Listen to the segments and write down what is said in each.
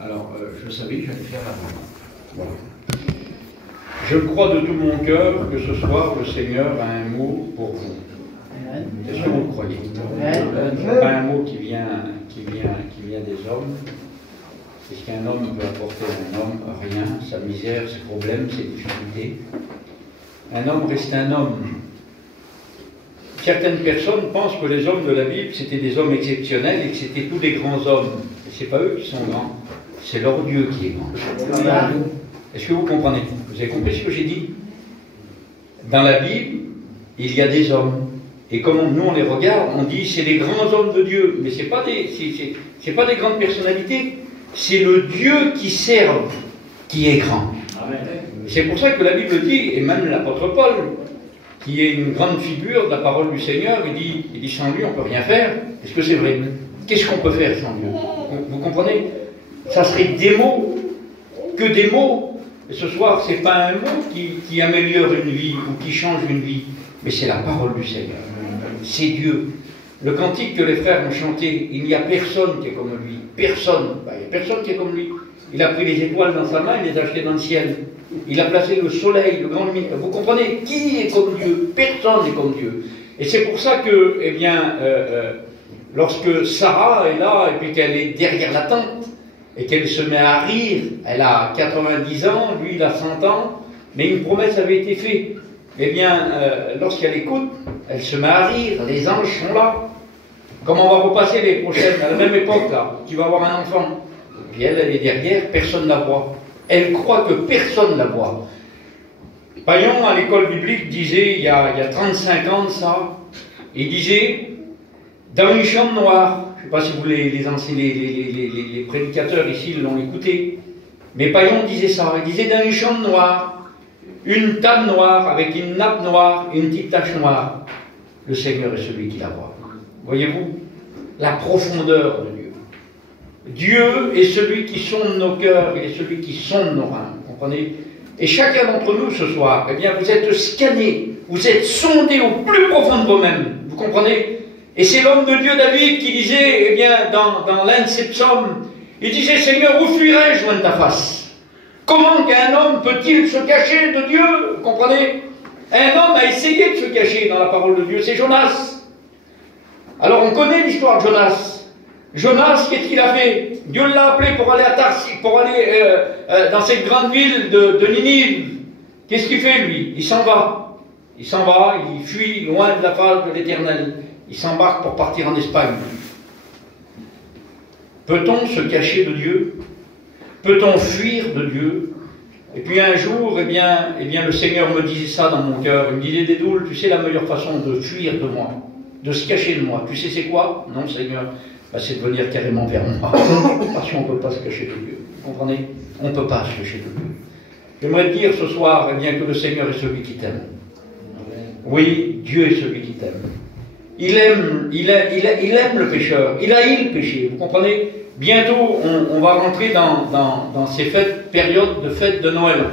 Alors, je savais que j'allais faire la voix. Voilà. Je crois de tout mon cœur que ce soir, le Seigneur a un mot pour vous. Est-ce que vous le croyez? Pas un mot qui vient des hommes. Est-ce qu'un homme peut apporter à un homme? Rien. Sa misère, ses problèmes, ses difficultés. Un homme reste un homme. Certaines personnes pensent que les hommes de la Bible, c'était des hommes exceptionnels et que c'était tous des grands hommes. Et ce n'est pas eux qui sont grands, c'est leur Dieu qui est grand. Est-ce que vous comprenez? Vous avez compris ce que j'ai dit? Dans la Bible, il y a des hommes. Et comme nous on les regarde, on dit c'est les grands hommes de Dieu. Mais ce n'est pas des grandes personnalités. C'est le Dieu qui serve qui est grand. C'est pour ça que la Bible dit, et même l'apôtre Paul, qui est une grande figure de la parole du Seigneur, il dit sans lui on ne peut rien faire. Est-ce que c'est vrai? Qu'est-ce qu'on peut faire sans Dieu? Vous comprenez? Ça serait des mots, que des mots. Et ce soir, ce n'est pas un mot qui améliore une vie ou qui change une vie, mais c'est la parole du Seigneur. C'est Dieu. Le cantique que les frères ont chanté, il n'y a personne qui est comme lui. Personne. Ben, il n'y a personne qui est comme lui. Il a pris les étoiles dans sa main, il les a achetées dans le ciel. Il a placé le soleil, le grand lumière. Vous comprenez? Qui est comme Dieu? Personne n'est comme Dieu. Et c'est pour ça que, eh bien, lorsque Sarah est là, et puis qu'elle est derrière la tente, et qu'elle se met à rire, elle a 90 ans, lui il a 100 ans, mais une promesse avait été faite. Eh bien, lorsqu'elle écoute, elle se met à rire, les anges sont là. Comme on va repasser les prochaines, à la même époque, là, tu vas avoir un enfant. Et puis elle est derrière, personne ne la voit. Elle croit que personne ne la voit. Payon, à l'école biblique, disait, il y a 35 ans de ça, il disait, dans une chambre noire, je ne sais pas si vous les prédicateurs ici l'ont écouté, mais Payon disait ça, il disait dans une chambre noire, une table noire avec une nappe noire et une petite tache noire, le Seigneur est celui qui la voit. Voyez-vous, la profondeur de Dieu. Dieu est celui qui sonde nos cœurs, il est celui qui sonde nos reins, vous comprenez? Et chacun d'entre nous ce soir, eh bien vous êtes scannés, vous êtes sondés au plus profond de vous-même, vous comprenez? Et c'est l'homme de Dieu David qui disait, eh bien, dans l'un de ses psaumes, il disait, Seigneur, où fuirais-je loin de ta face? Comment qu'un homme peut-il se cacher de Dieu? Vous comprenez? Un homme a essayé de se cacher dans la parole de Dieu, c'est Jonas. Alors on connaît l'histoire de Jonas. Jonas, qu'est-ce qu'il a fait? Dieu l'a appelé pour aller à Tarsis, pour aller dans cette grande ville de Ninive. Qu'est-ce qu'il fait lui? Il s'en va. Il s'en va, il fuit loin de la face de l'Éternel. Il s'embarque pour partir en Espagne. Peut-on se cacher de Dieu? Peut-on fuir de Dieu? Et puis un jour, eh bien, le Seigneur me disait ça dans mon cœur. Il me disait, Dédoul, tu sais la meilleure façon de fuir de moi, de se cacher de moi. Tu sais c'est quoi? Non, Seigneur, ben, c'est de venir carrément vers moi. Parce qu'on ne peut pas se cacher de Dieu. Vous comprenez? On ne peut pas se cacher de Dieu. J'aimerais te dire ce soir, eh bien, que le Seigneur est celui qui t'aime. Oui, Dieu est celui qui t'aime. Il aime le pécheur. Il haït le péché. Vous comprenez? Bientôt, on va rentrer dans ces périodes de fêtes de Noël.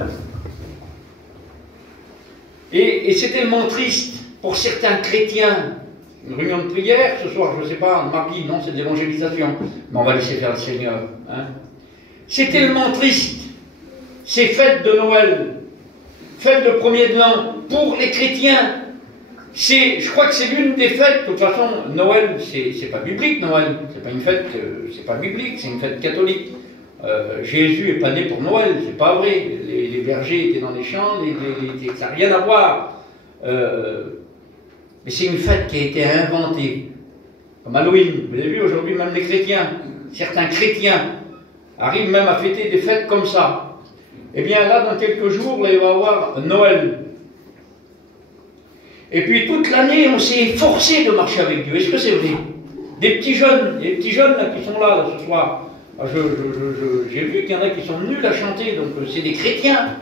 Et c'est tellement triste pour certains chrétiens. Une réunion de prière, ce soir, je ne sais pas, mardi, non, c'est de l'évangélisation. Mais on va laisser faire le Seigneur. Hein. C'est tellement triste. Ces fêtes de Noël, fêtes de premier de l'an, pour les chrétiens, je crois que c'est l'une des fêtes, de toute façon, Noël, c'est pas biblique, Noël. C'est pas une fête, c'est pas biblique, c'est une fête catholique. Jésus est pas né pour Noël, c'est pas vrai. Les bergers étaient dans les champs, ça n'a rien à voir. Mais c'est une fête qui a été inventée. Comme Halloween, vous avez vu aujourd'hui, même les chrétiens, certains chrétiens arrivent même à fêter des fêtes comme ça. Eh bien là, dans quelques jours, là, il va y avoir Noël. Et puis toute l'année, on s'est efforcé de marcher avec Dieu. Est-ce que c'est vrai? Des petits jeunes là, qui sont là ce soir. J'ai vu qu'il y en a qui sont nuls à chanter, donc c'est des chrétiens.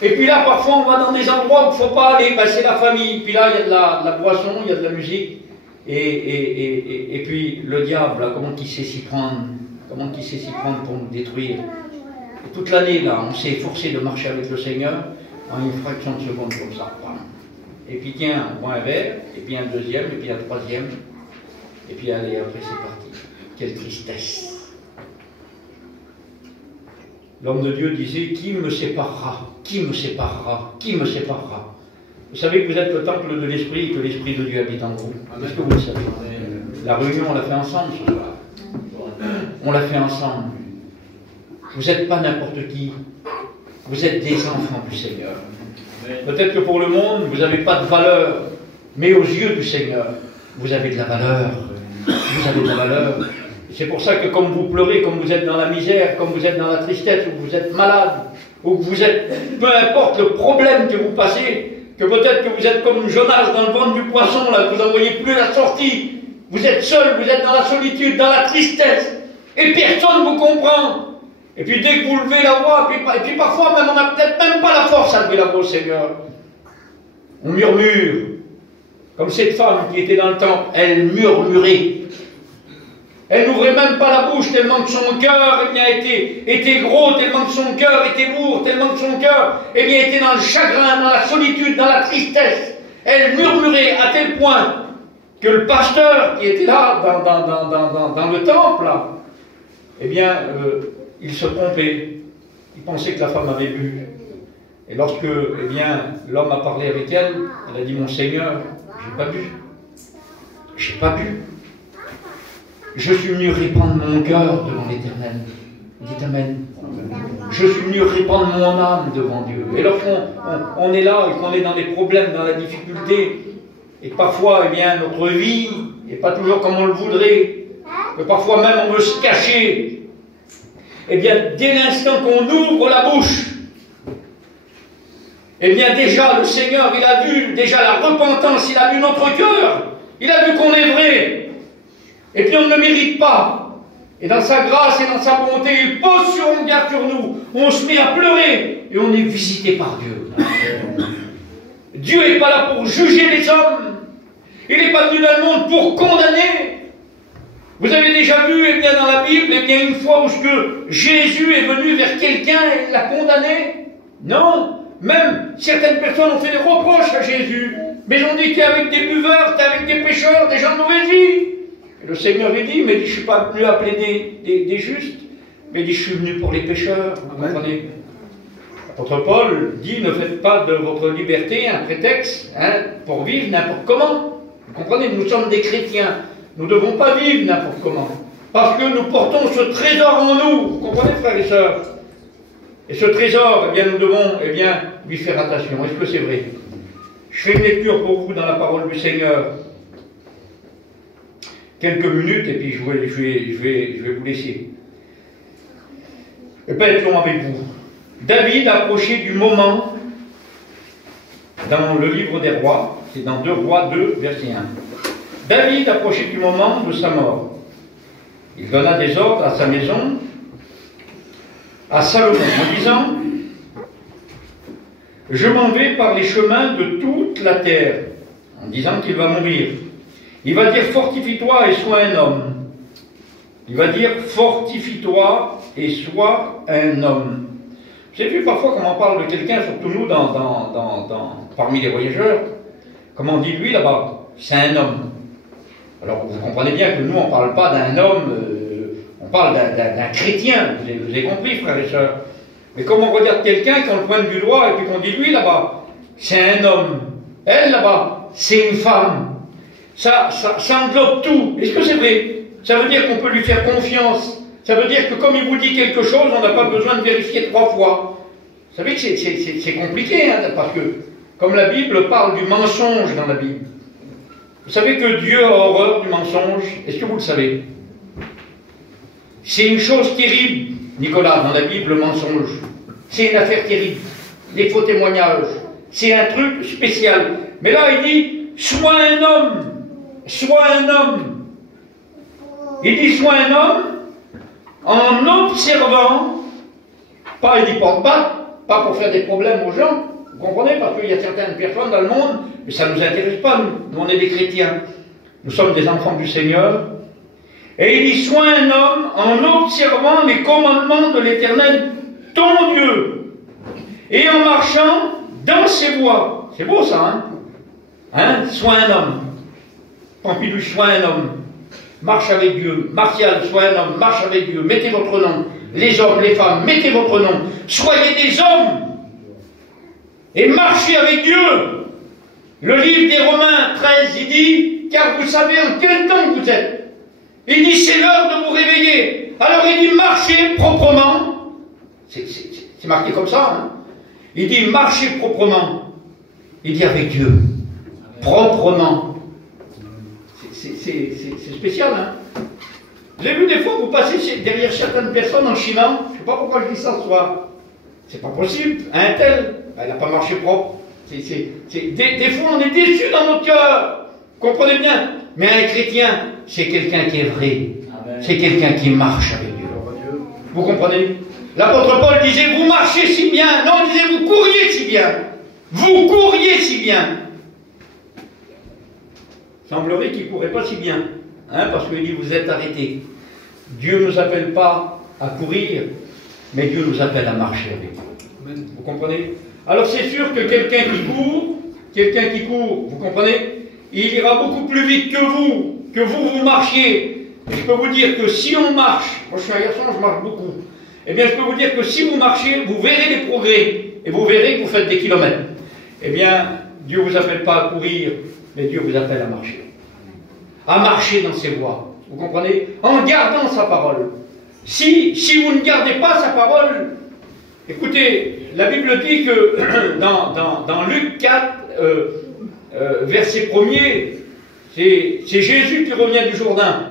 Et puis là, parfois, on va dans des endroits où il ne faut pas aller, ben, c'est la famille. Puis là, il y a de la boisson, il y a de la musique. Et puis le diable, là, comment il sait s'y prendre? Comment il sait s'y prendre pour nous détruire? Et toute l'année, là, on s'est efforcé de marcher avec le Seigneur en une fraction de seconde comme ça. Et puis tiens, on boit un verre, et puis un deuxième, et puis un troisième, et puis allez, après c'est parti. Quelle tristesse! l'homme de Dieu disait, qui me séparera? Qui me séparera? Qui me séparera? Vous savez que vous êtes le temple de l'Esprit et que l'Esprit de Dieu habite en vous. Est-ce que vous le savez? La réunion, on l'a fait ensemble ce soir. On l'a fait ensemble. Vous n'êtes pas n'importe qui. Vous êtes des enfants du Seigneur. Peut-être que pour le monde, vous n'avez pas de valeur. Mais aux yeux du Seigneur, vous avez de la valeur. Vous avez de la valeur. C'est pour ça que comme vous pleurez, comme vous êtes dans la misère, comme vous êtes dans la tristesse, ou que vous êtes malade, ou que vous êtes, peu importe le problème que vous passez, que peut-être que vous êtes comme Jonas dans le ventre du poisson, là, que vous n'en voyez plus la sortie, vous êtes seul, vous êtes dans la solitude, dans la tristesse, et personne ne vous comprend. Et puis dès que vous levez la voix, et puis parfois même on n'a peut-être même pas la force à lever la voix au Seigneur. On murmure, comme cette femme qui était dans le temple, elle murmurait. Elle n'ouvrait même pas la bouche tellement que son cœur était gros, tellement que son cœur était lourd, tellement que son cœur était dans le chagrin, dans la solitude, dans la tristesse. Elle murmurait à tel point que le pasteur qui était là dans le temple, là, il se trompait. Il pensait que la femme avait bu. Et lorsque l'homme a parlé avec elle, elle a dit, mon Seigneur, j'ai pas bu. J'ai pas bu. Je suis venu répandre mon cœur devant l'Éternel. Dites Amen. Je suis venu répandre mon âme devant Dieu. Et lorsqu'on est là et qu'on est dans des problèmes, dans la difficulté, et que parfois, notre vie n'est pas toujours comme on le voudrait, que parfois même on veut se cacher, dès l'instant qu'on ouvre la bouche, déjà le Seigneur, il a vu déjà la repentance, il a vu notre cœur, il a vu qu'on est vrai. Et puis on ne le mérite pas. Et dans sa grâce et dans sa bonté, il pose son regard sur nous. On se met à pleurer et on est visité par Dieu. Dieu n'est pas là pour juger les hommes. Il n'est pas venu dans le monde pour condamner. Vous avez déjà vu dans la Bible une fois où Jésus est venu vers quelqu'un et l'a condamné? Non. Même certaines personnes ont fait des reproches à Jésus. Mais ils ont dit t'es avec des buveurs, t'es avec des pécheurs, des gens de mauvaise vie. Et le Seigneur lui dit, mais je ne suis pas venu appeler des justes, mais je suis venu pour les pécheurs. Vous comprenez? L'apôtre Paul dit, ne faites pas de votre liberté un prétexte pour vivre n'importe comment. Vous comprenez? Nous sommes des chrétiens. Nous ne devons pas vivre n'importe comment. Parce que nous portons ce trésor en nous. Vous comprenez, frères et sœurs? Et ce trésor, nous devons lui faire attention. Est-ce que c'est vrai? Je fais une lecture pour vous dans la parole du Seigneur. Quelques minutes, et puis je vais vous laisser. Je ne vais pas être long avec vous. David approchait du moment, dans le livre des rois, c'est dans 2 Rois 2, verset 1. David approchait du moment de sa mort. Il donna des ordres à sa maison, à Salomon, en disant, je m'en vais par les chemins de toute la terre, en disant qu'il va mourir. Il va dire, fortifie-toi et sois un homme. Il va dire, fortifie-toi et sois un homme. J'ai vu parfois comment on parle de quelqu'un, surtout nous, parmi les voyageurs, comment on dit lui là-bas, c'est un homme. Alors vous comprenez bien que nous, on ne parle pas d'un homme, on parle d'un chrétien, vous avez compris, frères et sœurs. Mais comment on regarde quelqu'un, qu'on le pointe du doigt, et puis qu'on dit lui là-bas, c'est un homme. Elle là-bas, c'est une femme. Ça englobe tout. Est-ce que c'est vrai? Ça veut dire qu'on peut lui faire confiance. Ça veut dire que comme il vous dit quelque chose, on n'a pas besoin de vérifier 3 fois. Vous savez que c'est compliqué, parce que, comme la Bible parle du mensonge dans la Bible, vous savez que Dieu a horreur du mensonge. Est-ce que vous le savez? C'est une chose terrible, Nicolas, dans la Bible, le mensonge. C'est une affaire terrible. Les faux témoignages. C'est un truc spécial. Mais là, il dit, sois un homme. Sois un homme. Il dit, sois un homme en observant, pas, il dit, pas pour faire des problèmes aux gens, vous comprenez, parce qu'il y a certaines personnes dans le monde, mais ça ne nous intéresse pas, nous on est des chrétiens, nous sommes des enfants du Seigneur, et il dit, sois un homme en observant les commandements de l'Éternel, ton Dieu, et en marchant dans ses voies. C'est beau ça, hein? Sois un homme. Pompidou, sois un homme. Marche avec Dieu. Martial, sois un homme. Marche avec Dieu. Mettez votre nom. les hommes, les femmes, mettez votre nom, soyez des hommes et marchez avec Dieu. Le livre des Romains 13, il dit, car vous savez en quel temps vous êtes. Il dit, c'est l'heure de vous réveiller. Alors il dit, marchez proprement. C'est marqué comme ça, hein. Il dit, marchez proprement. Il dit, avec Dieu. Proprement. C'est spécial, hein. J'ai vu des fois, vous passez derrière certaines personnes en Chine. Je ne sais pas pourquoi je dis ça ce soir. C'est pas possible. Un tel, ben, il n'a pas marché propre. Des fois, on est déçus dans notre cœur. Comprenez bien. Mais un chrétien, c'est quelqu'un qui est vrai. C'est quelqu'un qui marche avec Dieu. Vous comprenez? L'apôtre Paul disait, vous marchez si bien. Non, il disait, vous couriez si bien. Vous couriez si bien. Semblerait qu'il ne courait pas si bien. Hein, parce qu'il dit, vous êtes arrêtés. Dieu ne nous appelle pas à courir, mais Dieu nous appelle à marcher avec lui. Vous comprenez? Alors c'est sûr que quelqu'un qui court, vous comprenez, il ira beaucoup plus vite que vous marchiez. Et je peux vous dire que si on marche, moi je suis un garçon, je marche beaucoup, eh bien je peux vous dire que si vous marchez, vous verrez les progrès, et vous verrez que vous faites des kilomètres. Eh bien, Dieu ne vous appelle pas à courir, mais Dieu vous appelle à marcher. À marcher dans ses voies. Vous comprenez? En gardant sa parole. Si vous ne gardez pas sa parole, écoutez, la Bible dit que dans Luc 4, verset 1er, c'est Jésus qui revient du Jourdain.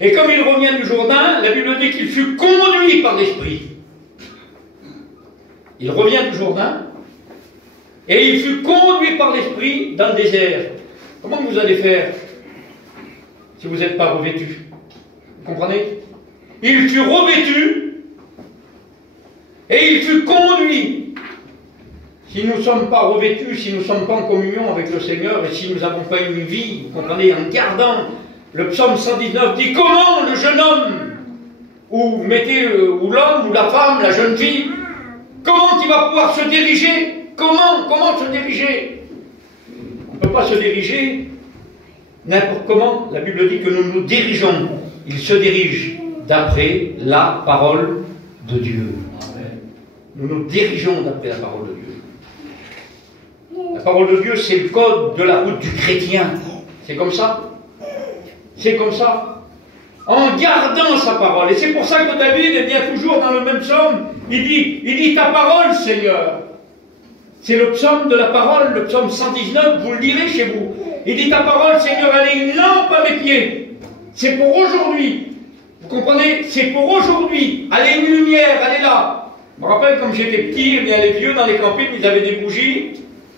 Et comme il revient du Jourdain, la Bible dit qu'il fut conduit par l'Esprit. Il revient du Jourdain, et il fut conduit par l'Esprit dans le désert. Comment vous allez faire si vous n'êtes pas revêtu? Vous comprenez? Il fut revêtu et il fut conduit. Si nous ne sommes pas revêtus, si nous ne sommes pas en communion avec le Seigneur et si nous n'avons pas une vie, vous comprenez, en gardant, le psaume 119 dit, comment le jeune homme, ou l'homme, ou la femme, la jeune fille, comment il va pouvoir se diriger? Comment se diriger? On ne peut pas se diriger n'importe comment. La Bible dit que nous nous dirigeons. Il se dirige d'après la parole de Dieu. Nous nous dirigeons d'après la parole de Dieu. La parole de Dieu, c'est le code de la route du chrétien. C'est comme ça. C'est comme ça. En gardant sa parole. Et c'est pour ça que David est bien toujours dans le même psaume. Il dit ta parole, Seigneur. C'est le psaume de la parole, le psaume 119, vous le lirez chez vous. Il dit ta parole, Seigneur, elle est une lampe à mes pieds. C'est pour aujourd'hui. Vous comprenez? C'est pour aujourd'hui. Elle est une lumière, elle est là. Je me rappelle, comme j'étais petit, eh bien, les vieux dans les campings, ils avaient des bougies.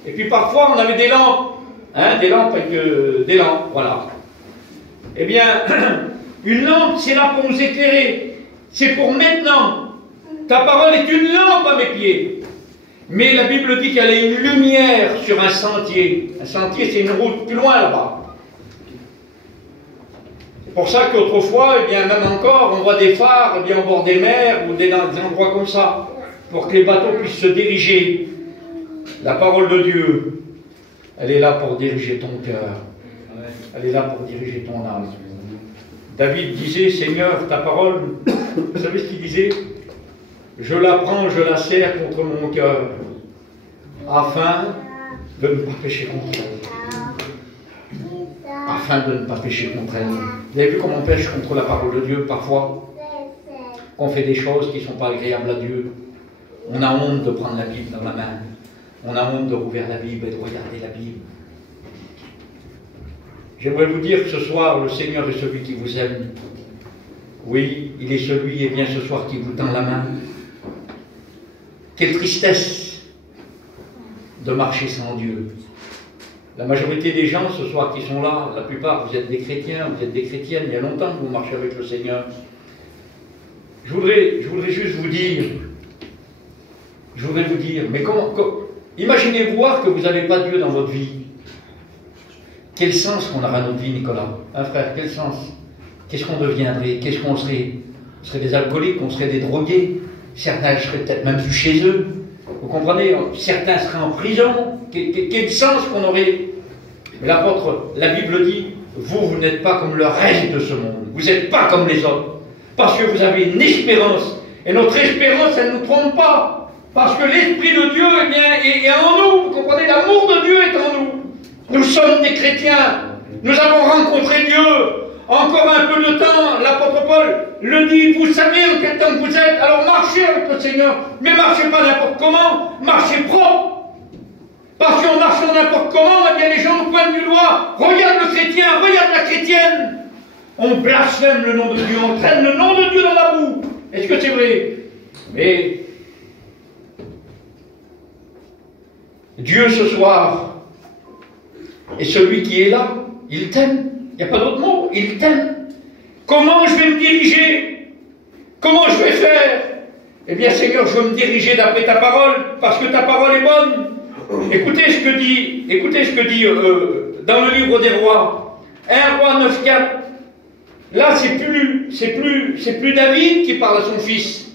Et puis parfois, on avait des lampes. Hein, des lampes avec des lampes, voilà. Eh bien, une lampe, c'est là pour nous éclairer. C'est pour maintenant. Ta parole est une lampe à mes pieds. Mais la Bible dit qu'elle est une lumière sur un sentier. Un sentier, c'est une route plus loin là-bas. C'est pour ça qu'autrefois, eh bien, même encore, on voit des phares eh bien, au bord des mers ou des endroits comme ça, pour que les bateaux puissent se diriger. La parole de Dieu, elle est là pour diriger ton cœur. Elle est là pour diriger ton âme. David disait, Seigneur, ta parole, vous savez ce qu'il disait? Je la prends, je la serre contre mon cœur, afin de ne pas pécher contre elle. Afin de ne pas pécher contre elle. Vous avez vu comment on pêche contre la parole de Dieu parfois? On fait des choses qui ne sont pas agréables à Dieu. On a honte de prendre la Bible dans la main. On a honte de rouvrir la Bible et de regarder la Bible. J'aimerais vous dire que ce soir, le Seigneur est celui qui vous aime. Oui, il est celui, et bien ce soir, qui vous tend la main. Quelle tristesse de marcher sans Dieu. La majorité des gens ce soir qui sont là, la plupart, vous êtes des chrétiens, vous êtes des chrétiennes, il y a longtemps que vous marchez avec le Seigneur. Je voudrais juste vous dire, mais imaginez voir que vous n'avez pas Dieu dans votre vie. Quel sens qu'on aura notre vie, Nicolas? Hein, frère, quel sens? Qu'est-ce qu'on deviendrait? Qu'est-ce qu'on serait? On serait des alcooliques, on serait des drogués. Certains seraient peut-être même plus chez eux. Vous comprenez? Certains seraient en prison. Quel sens qu'on aurait? Mais l'apôtre, la Bible dit, vous n'êtes pas comme le reste de ce monde. Vous n'êtes pas comme les autres. Parce que vous avez une espérance. Et notre espérance, elle ne nous trompe pas. Parce que l'Esprit de Dieu eh bien, est en nous. Vous comprenez, l'amour de Dieu est en nous. Nous sommes des chrétiens. Nous avons rencontré Dieu. Encore un peu de temps, l'apôtre Paul le dit, vous savez en quel temps vous êtes, alors marchez avec le Seigneur. Mais marchez pas n'importe comment, marchez propre. Parce qu'en marchant n'importe comment, eh bien, les gens nous pointent du doigt. Regarde le chrétien, regarde la chrétienne. On blasphème le nom de Dieu, on traîne le nom de Dieu dans la boue. Est-ce que c'est vrai? Mais Dieu ce soir est celui qui est là. Il t'aime. Il n'y a pas d'autre mot. Il t'aime. Comment je vais me diriger? Comment je vais faire? Eh bien, Seigneur, je veux me diriger d'après ta parole, parce que ta parole est bonne. Écoutez ce que dit dans le livre des rois. 1 Roi 9,4. Là, c'est plus David qui parle à son fils,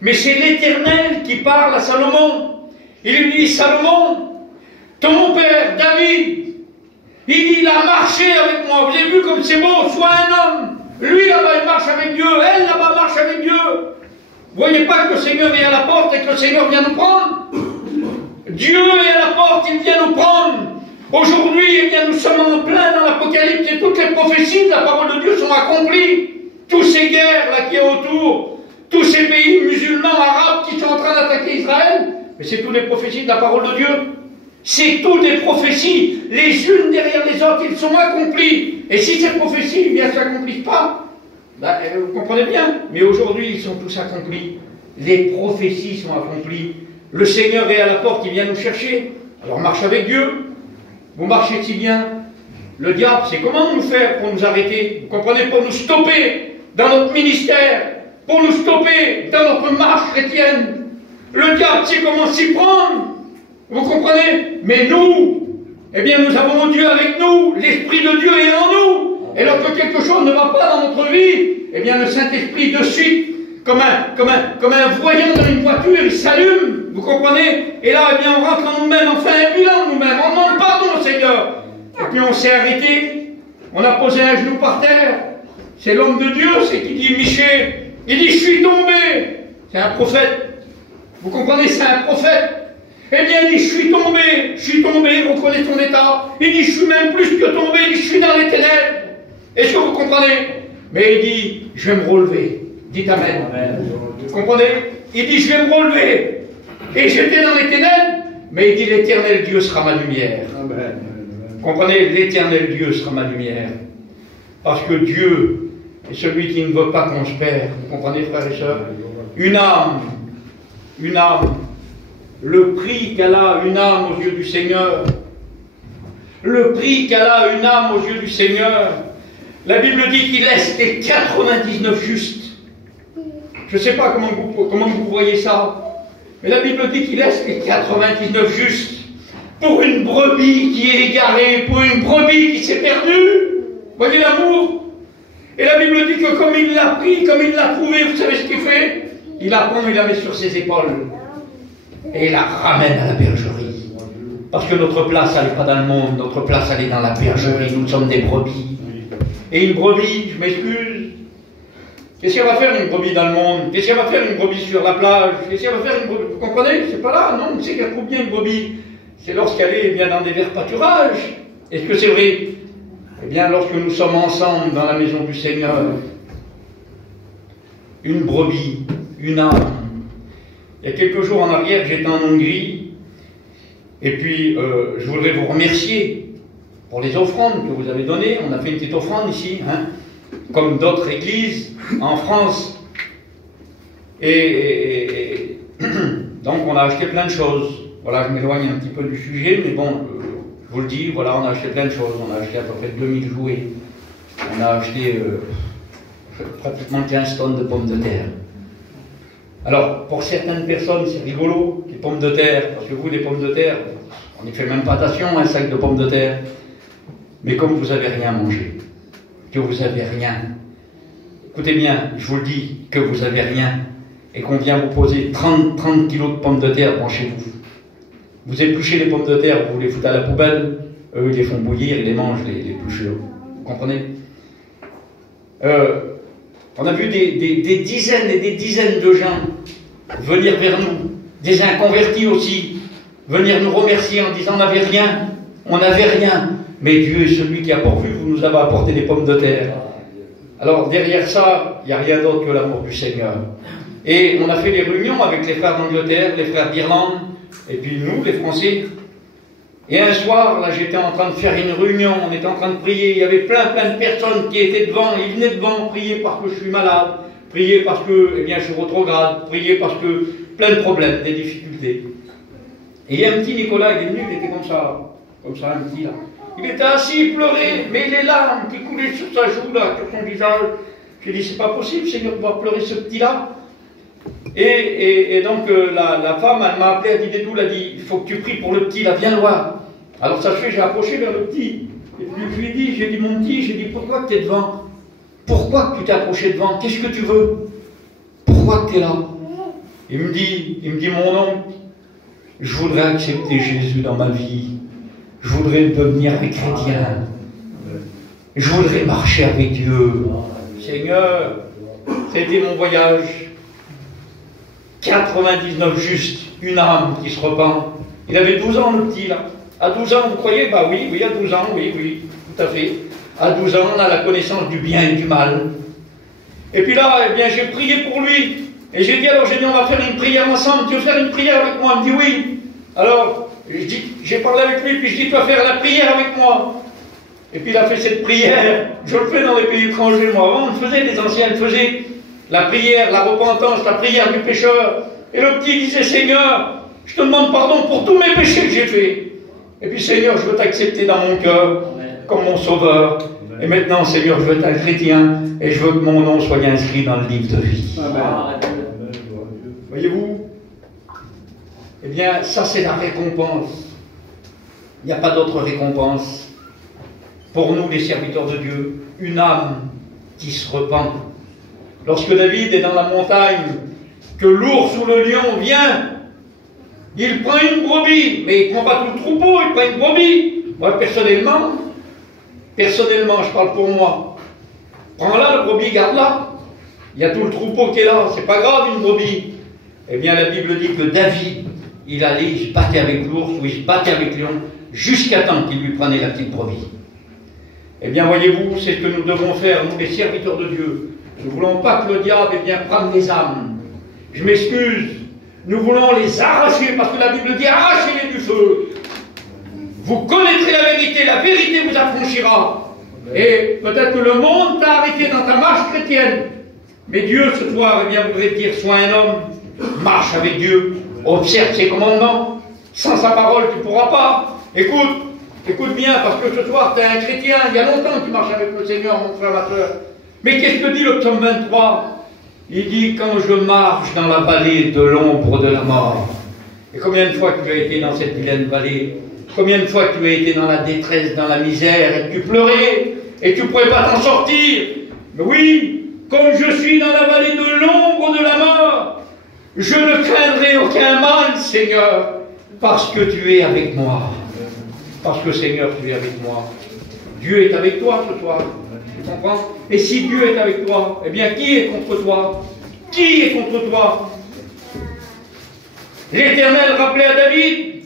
mais c'est l'Éternel qui parle à Salomon. Il lui dit, Salomon, ton père David, il a marché avec moi. Vous avez vu comme c'est beau, sois un homme. Lui là-bas, il marche avec Dieu, elle là-bas marche avec Dieu. Vous voyez pas que le Seigneur est à la porte et que le Seigneur vient nous prendre? Dieu est à la porte, il vient nous prendre. Aujourd'hui, eh bien, nous sommes en plein dans l'Apocalypse et toutes les prophéties de la parole de Dieu sont accomplies. Toutes ces guerres là qui est autour, tous ces pays musulmans, arabes qui sont en train d'attaquer Israël, mais c'est toutes les prophéties de la parole de Dieu. C'est toutes des prophéties, les unes derrière les autres, ils sont accomplis. Et si ces prophéties eh bien, ne s'accomplissent pas, ben, vous comprenez bien, mais aujourd'hui ils sont tous accomplis. Les prophéties sont accomplies. Le Seigneur est à la porte, il vient nous chercher. Alors marche avec Dieu. Vous marchez si bien. Le diable, c'est comment nous faire pour nous arrêter? Vous comprenez? Pour nous stopper dans notre ministère, pour nous stopper dans notre marche chrétienne. Le diable sait comment s'y prendre. Vous comprenez? Mais nous, eh bien nous avons Dieu avec nous. L'Esprit de Dieu est en nous. Et lorsque quelque chose ne va pas dans notre vie, eh bien le Saint-Esprit de suite, comme un voyant dans une voiture, il s'allume. Vous comprenez? Et là, eh bien, on rentre en nous-mêmes, on fait un bilan de nous-mêmes, on demande pardon au Seigneur. Et puis on s'est arrêté, on a posé un genou par terre. C'est l'homme de Dieu, c'est qui dit Michée. Il dit, je suis tombé. C'est un prophète. Vous comprenez, c'est un prophète. Eh bien, il dit, je suis tombé, reconnaît son état. Il dit, je suis même plus que tombé, il dit, je suis dans les ténèbres. Est-ce que vous comprenez? Mais il dit, je vais me relever. Dites Amen. Amen. Vous comprenez? Il dit, je vais me relever. Et j'étais dans les ténèbres, mais il dit, l'Éternel Dieu sera ma lumière. Amen. Vous comprenez? L'Éternel Dieu sera ma lumière. Parce que Dieu est celui qui ne veut pas qu'on se perde. Vous comprenez, frères et sœurs? Une âme, le prix qu'elle a, une âme aux yeux du Seigneur, le prix qu'elle a, une âme aux yeux du Seigneur. La Bible dit qu'il laisse les 99 justes. Je ne sais pas comment vous voyez ça, mais la Bible dit qu'il laisse les 99 justes pour une brebis qui est égarée, pour une brebis qui s'est perdue. Voyez l'amour? Et la Bible dit que comme il l'a pris, comme il l'a trouvé, vous savez ce qu'il fait? Il la prend, il la met sur ses épaules et il la ramène à la bergerie. Parce que notre place, elle n'est pas dans le monde, notre place, elle est dans la bergerie. Nous sommes des brebis. Et une brebis, je m'excuse, qu'est-ce qu'elle va faire une brebis dans le monde? Qu'est-ce qu'elle va faire une brebis sur la plage? Qu'est-ce qu'elle va faire une brebis? Vous comprenez? C'est pas là, non, c'est qu'elle trouve bien une brebis. C'est lorsqu'elle est bien dans des verts pâturages. Est-ce que c'est vrai? Eh bien, lorsque nous sommes ensemble dans la maison du Seigneur, une brebis, une âme. Il y a quelques jours en arrière, j'étais en Hongrie, et puis je voudrais vous remercier pour les offrandes que vous avez données. On a fait une petite offrande ici, hein, comme d'autres églises en France. Et donc on a acheté plein de choses. Voilà, je m'éloigne un petit peu du sujet, mais bon, je vous le dis, voilà, on a acheté plein de choses. On a acheté à peu près 2000 jouets. On a acheté pratiquement 15 tonnes de pommes de terre. Alors, pour certaines personnes, c'est rigolo, les pommes de terre, parce que vous, les pommes de terre, on n'y fait même pas attention, un sac de pommes de terre. Mais comme vous n'avez rien mangé, que vous n'avez rien, écoutez bien, je vous le dis, que vous n'avez rien, et qu'on vient vous poser 30 kilos de pommes de terre devant chez vous. Vous épluchez les pommes de terre, vous les foutez à la poubelle, eux ils les font bouillir, ils les mangent, les épluchures. Vous comprenez? On a vu des dizaines et des dizaines de gens venir vers nous, des inconvertis aussi, venir nous remercier en disant on n'avait rien, mais Dieu est celui qui a pourvu, vous nous avez apporté des pommes de terre. Alors derrière ça, il n'y a rien d'autre que l'amour du Seigneur. Et on a fait des réunions avec les frères d'Angleterre, les frères d'Irlande, et puis nous, les Français. Et un soir, là, j'étais en train de faire une réunion, on était en train de prier, il y avait plein de personnes qui étaient devant, ils venaient devant, prier parce que je suis malade, prier parce que, eh bien, je suis rétrograde, prier parce que, plein de problèmes, des difficultés. Et il y a un petit Nicolas, il est venu, il était comme ça, un petit là. Il était assis, il pleurait, mais les larmes qui coulaient sur sa joue, là, sur son visage. J'ai dit, c'est pas possible, Seigneur, de voir pleurer ce petit-là. Et donc, la femme, elle m'a appelé, elle dit, Dédou, elle a dit, il faut que tu pries pour le petit, là, viens le voir. Alors, ça se fait, j'ai approché vers le petit. Et puis, je lui ai dit, mon petit, j'ai dit, pourquoi que tu es devant? Pourquoi que tu t'es approché devant? Qu'est-ce que tu veux? Pourquoi que tu es là? Il me dit, mon oncle, je voudrais accepter Jésus dans ma vie. Je voudrais devenir un chrétien. Je voudrais marcher avec Dieu. Seigneur, c'était mon voyage. 99 juste, une âme qui se repent. Il avait 12 ans, le petit, là. À 12 ans, vous croyez? Bah oui, à 12 ans, oui, tout à fait. À 12 ans, on a la connaissance du bien et du mal. Et puis là, eh bien, j'ai prié pour lui. Et j'ai dit, on va faire une prière ensemble. Tu veux faire une prière avec moi? Il me dit oui. Alors, j'ai parlé avec lui, puis je dis, tu vas faire la prière avec moi. Et puis il a fait cette prière. Je le fais dans les pays étrangers, moi. Avant, on faisait, les anciens faisaient la prière, la repentance, la prière du pécheur. Et le petit disait, Seigneur, je te demande pardon pour tous mes péchés que j'ai faits. Et puis, Seigneur, je veux t'accepter dans mon cœur comme mon sauveur. Et maintenant, Seigneur, je veux être un chrétien et je veux que mon nom soit inscrit dans le livre de vie. Voyez-vous? Eh bien, ça, c'est la récompense. Il n'y a pas d'autre récompense. Pour nous, les serviteurs de Dieu, une âme qui se repent. Lorsque David est dans la montagne, que l'ours ou le lion vient, il prend une brebis, mais il ne prend pas tout le troupeau, il prend une brebis. Moi, personnellement, je parle pour moi. Prends-la, la brebis, garde-la. Il y a tout le troupeau qui est là, c'est pas grave une brebis. Eh bien, la Bible dit que David, il allait, il se battait avec l'ours ou il se battait avec le lion, jusqu'à temps qu'il lui prenait la petite brebis. Eh bien, voyez-vous, c'est ce que nous devons faire, nous les serviteurs de Dieu. Nous ne voulons pas que le diable prenne les âmes. Je m'excuse. Nous voulons les arracher, parce que la Bible dit arrachez-les du feu. Vous connaîtrez la vérité vous affranchira. Et peut-être que le monde t'a arrêté dans ta marche chrétienne. Mais Dieu, ce soir, eh bien, voudrait dire sois un homme, marche avec Dieu, observe ses commandements. Sans sa parole, tu ne pourras pas. Écoute bien, parce que ce soir, tu es un chrétien, il y a longtemps que tu marches avec le Seigneur, mon frère, ma soeur. Mais qu'est-ce que dit le psaume 23? Il dit, quand je marche dans la vallée de l'ombre de la mort. Et combien de fois tu as été dans cette vilaine vallée? Combien de fois tu as été dans la détresse, dans la misère, et tu pleurais, et tu ne pouvais pas t'en sortir? Mais oui, comme je suis dans la vallée de l'ombre de la mort, je ne craindrai aucun mal, Seigneur, parce que tu es avec moi. Parce que, Seigneur, tu es avec moi. Dieu est avec toi ce soir. Tu comprends? Et si Dieu est avec toi, eh bien, qui est contre toi? Qui est contre toi? L'Éternel rappelait à David,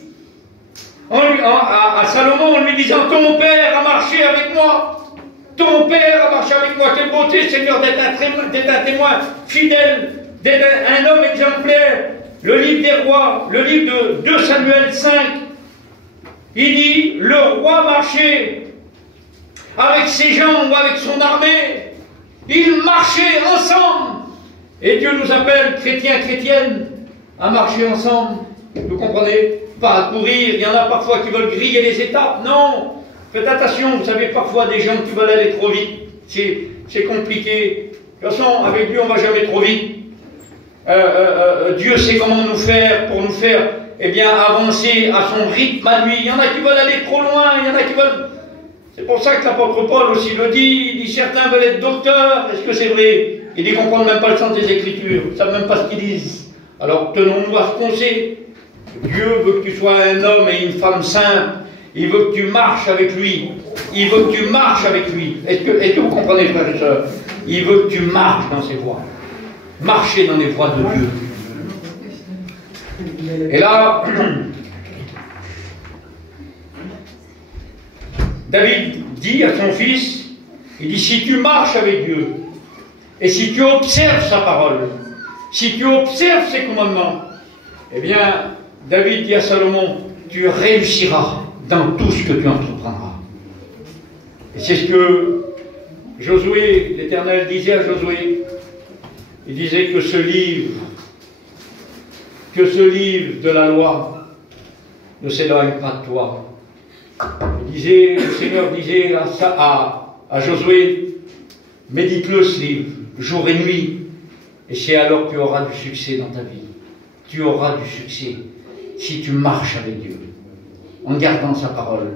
à Salomon, en lui disant, ton père a marché avec moi. Ton père a marché avec moi. Quelle beauté, Seigneur, d'être un témoin fidèle, d'être un homme exemplaire. Le livre des rois, le livre de 2 Samuel 5, il dit, le roi marchait avec ses gens ou avec son armée. Ils marchaient ensemble. Et Dieu nous appelle, chrétiens, chrétiennes, à marcher ensemble. Vous comprenez? Pas à courir. Il y en a parfois qui veulent griller les étapes. Non. Faites attention. Vous savez, parfois, des gens qui veulent aller trop vite. C'est compliqué. De toute façon, avec Dieu, on ne va jamais trop vite. Dieu sait comment nous faire pour nous faire, eh bien, avancer à son rythme à lui. Il y en a qui veulent aller trop loin. Il y en a qui veulent... C'est pour ça que l'apôtre Paul aussi le dit. Il dit, certains veulent être docteurs. Est-ce que c'est vrai? Il dit, ils ne comprennent même pas le sens des Écritures. Ils ne savent même pas ce qu'ils disent. Alors, tenons-nous à ce qu'on sait. Dieu veut que tu sois un homme et une femme simple, Il veut que tu marches avec lui. Il veut que tu marches avec lui. Est-ce que vous comprenez, frères et sœurs? Il veut que tu marches dans ses voies. Marcher dans les voies de Dieu. Et là, David dit à son fils, il dit, si tu marches avec Dieu, et si tu observes sa parole, si tu observes ses commandements, eh bien, David dit à Salomon, tu réussiras dans tout ce que tu entreprendras. Et c'est ce que Josué, l'Éternel disait à Josué. Il disait que ce livre de la loi ne s'éloigne pas de toi. Le Seigneur disait à Josué, médite-le ce livre, jour et nuit, et c'est alors que tu auras du succès dans ta vie. Tu auras du succès si tu marches avec Dieu, en gardant sa parole.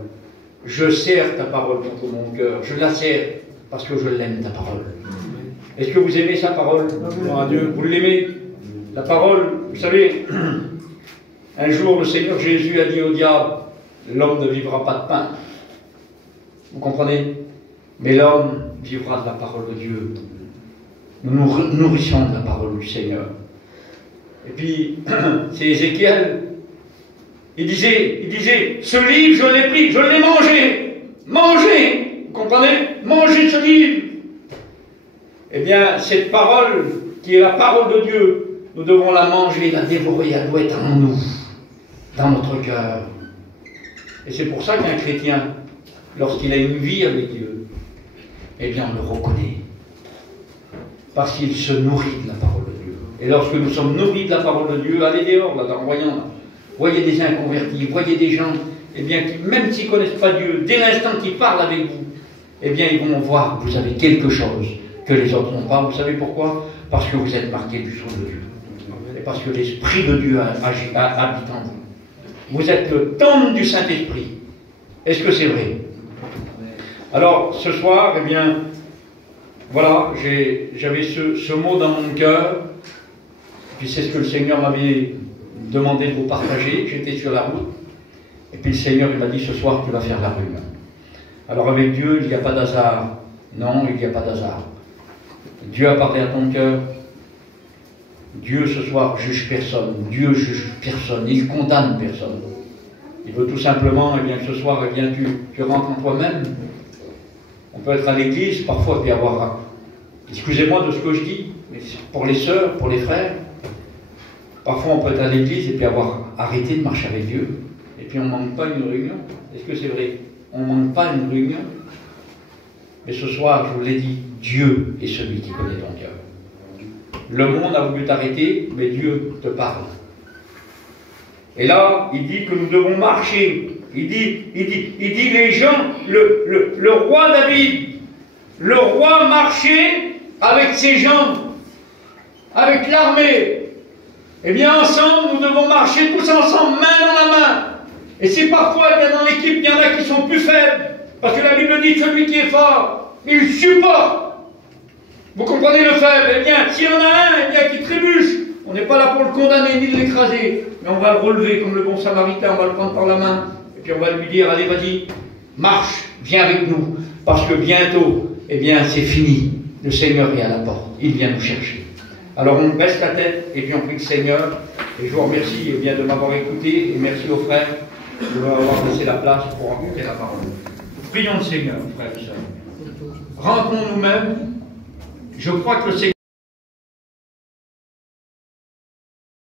Je serre ta parole contre mon cœur, je la serre parce que je l'aime, ta parole. Est-ce que vous aimez sa parole? Dieu, vous l'aimez? La parole, vous savez, un jour le Seigneur Jésus a dit au diable, l'homme ne vivra pas de pain. Vous comprenez? Mais l'homme vivra de la parole de Dieu. Nous nous nourrissons de la parole du Seigneur. Et puis, c'est Ézéchiel. Il disait, ce livre, je l'ai pris, je l'ai mangé. Mangez! Vous comprenez? Mangez ce livre. Eh bien, cette parole, qui est la parole de Dieu, nous devons la manger, la dévorer, elle doit être en nous, dans notre cœur. Et c'est pour ça qu'un chrétien, lorsqu'il a une vie avec Dieu, eh bien, on le reconnaît. Parce qu'il se nourrit de la parole de Dieu. Et lorsque nous sommes nourris de la parole de Dieu, allez dehors, là, en voyant, voyez des inconvertis, voyez des gens, eh bien, qui, même s'ils ne connaissent pas Dieu, dès l'instant qu'ils parlent avec vous, eh bien, ils vont voir que vous avez quelque chose que les autres n'ont pas. Vous savez pourquoi? Parce que vous êtes marqués du sceau de Dieu. Et parce que l'Esprit de Dieu habite en vous. Vous êtes le temple du Saint-Esprit. Est-ce que c'est vrai? Alors, ce soir, eh bien, voilà, j'avais ce mot dans mon cœur, puis c'est ce que le Seigneur m'avait demandé de vous partager. J'étais sur la route, et puis le Seigneur il m'a dit, ce soir, tu vas faire la rue. Alors avec Dieu, il n'y a pas d'hasard. Non, il n'y a pas d'hasard. Dieu a parlé à ton cœur. Dieu, ce soir, juge personne. Dieu juge personne. Il condamne personne. Il veut tout simplement, eh bien, que ce soir, eh bien, tu rentres en toi-même. On peut être à l'église, parfois, et avoir... Excusez-moi de ce que je dis, mais pour les sœurs, pour les frères, parfois on peut être à l'église et puis avoir arrêté de marcher avec Dieu. Et puis on ne manque pas une réunion. Est-ce que c'est vrai? On ne manque pas une réunion. Mais ce soir, je vous l'ai dit, Dieu est celui qui connaît ton cœur. Le monde a voulu t'arrêter, mais Dieu te parle. Et là, il dit que nous devons marcher. Il dit les gens, le roi David, le roi marchait avec ses jambes, avec l'armée. Eh bien, ensemble, nous devons marcher tous ensemble, main dans la main. Et si parfois, eh bien, dans l'équipe, il y en a qui sont plus faibles, parce que la Bible dit que celui qui est fort, il supporte. Vous comprenez le faible? Eh bien, s'il y en a un, eh bien, qui trébuche, on n'est pas là pour le condamner ni de l'écraser, mais on va le relever comme le bon samaritain, on va le prendre par la main, et puis on va lui dire, allez, vas-y, marche, viens avec nous, parce que bientôt, eh bien, c'est fini. Le Seigneur est à la porte, il vient nous chercher. Alors on baisse la tête, et puis on prie le Seigneur, et je vous remercie eh bien, de m'avoir écouté, et merci aux frères de m'avoir laissé la place pour rencontrer la parole. Prions le Seigneur, frères et sœurs. Rentrons nous-mêmes. Je crois que le Seigneur